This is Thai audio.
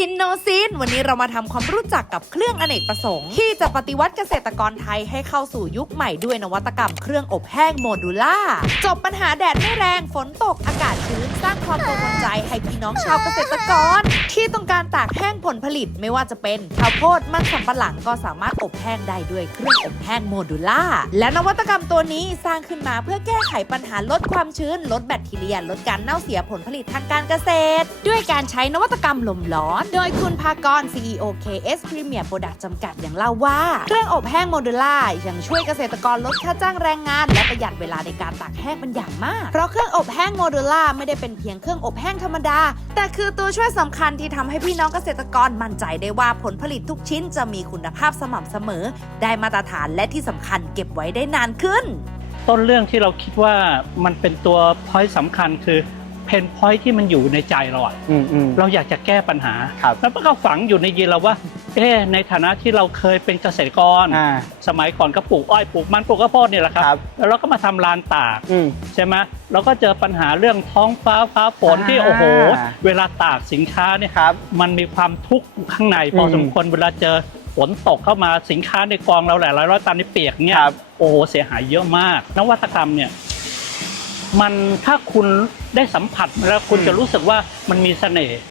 อินโนซินวันนี้เรามาทำความรู้จักกับเครื่องอเนกประสงค์ ที่จะปฏิวัติเกษตรกรไทยให้เข้าสู่ยุคใหม่ด้วยนวัตกรรมเครื่องอบแห้งโมดูล่า จบปัญหาแดดไม่แรงฝนตกอากาศชื้นสร้างความกังวลใจให้พี่น้องชาวเกษตรกร ที่ต้องการตากแห้งผลผลิตไม่ว่าจะเป็นข้าวโพดมันสำปะหลังก็สามารถอบแห้งได้ด้วยเครื่องอบแห้งโมดูล่าและนวัตกรรมตัวนี้สร้างขึ้นมาเพื่อแก้ไขปัญหาลดความชื้น ลดแบคทีเรียลดการเน่าเสียผลผลิตทางการเกษตร ด้วยการใช้นวัตกรรมลมร้อนโดยคุณภากร CEO KS Premier Product จำกัดอย่างเล่าว่า เครื่องอบแห้งโมดูล่ายังช่วยเกษตรกรลดค่าจ้างแรงงาน และประหยัดเวลาในการตากแห้งเป็นอย่างมาก เพราะเครื่องอบแห้งโมดูล่าไม่ได้เป็นเพียงเครื่องอบแห้งธรรมดา แต่คือตัวช่วยสำคัญที่ทำให้พี่น้องเกษตรกรมั่นใจได้ว่าผลผลิตทุกชิ้นจะมีคุณภาพสม่ำเสมอ ได้มาตรฐานและที่สำคัญเก็บไว้ได้นานขึ้น ต้นเรื่องที่เราคิดว่ามันเป็นตัวพอยต์สำคัญคือ เพนพอยต์ที่มันอยู่ในใจเราอะอืมอืม เราอยากจะแก้ปัญหา ครับ แล้วมันก็ฝังอยู่ในยีนเราว่า เอ๊ะในฐานะที่เราเคยเป็นเกษตรกร อ่า สมัยก่อนก็ปลูกอ้อยปลูกมันปลูกข้าวโพดนี่แหละครับครับ แล้วเราก็มาทำลานตาก อืม ใช่ไหมเราก็เจอปัญหาเรื่องท้องฟ้าฟ้าฝนที่อ่า โอ้โห เวลาตากสินค้าเนี่ยครับ มันมีความทุกข์ข้างในพออม สมควรเวลาเจอฝนตกเข้ามาสินค้าในกองเราหลายร้อยตันนี่เปียกเนี่ย ครับ โอ้โหเสียหายเยอะมาก นวัตกรรมเนี่ย มันถ้าคุณได้สัมผัสแล้วคุณจะรู้สึกว่ามันมีเสน่ห์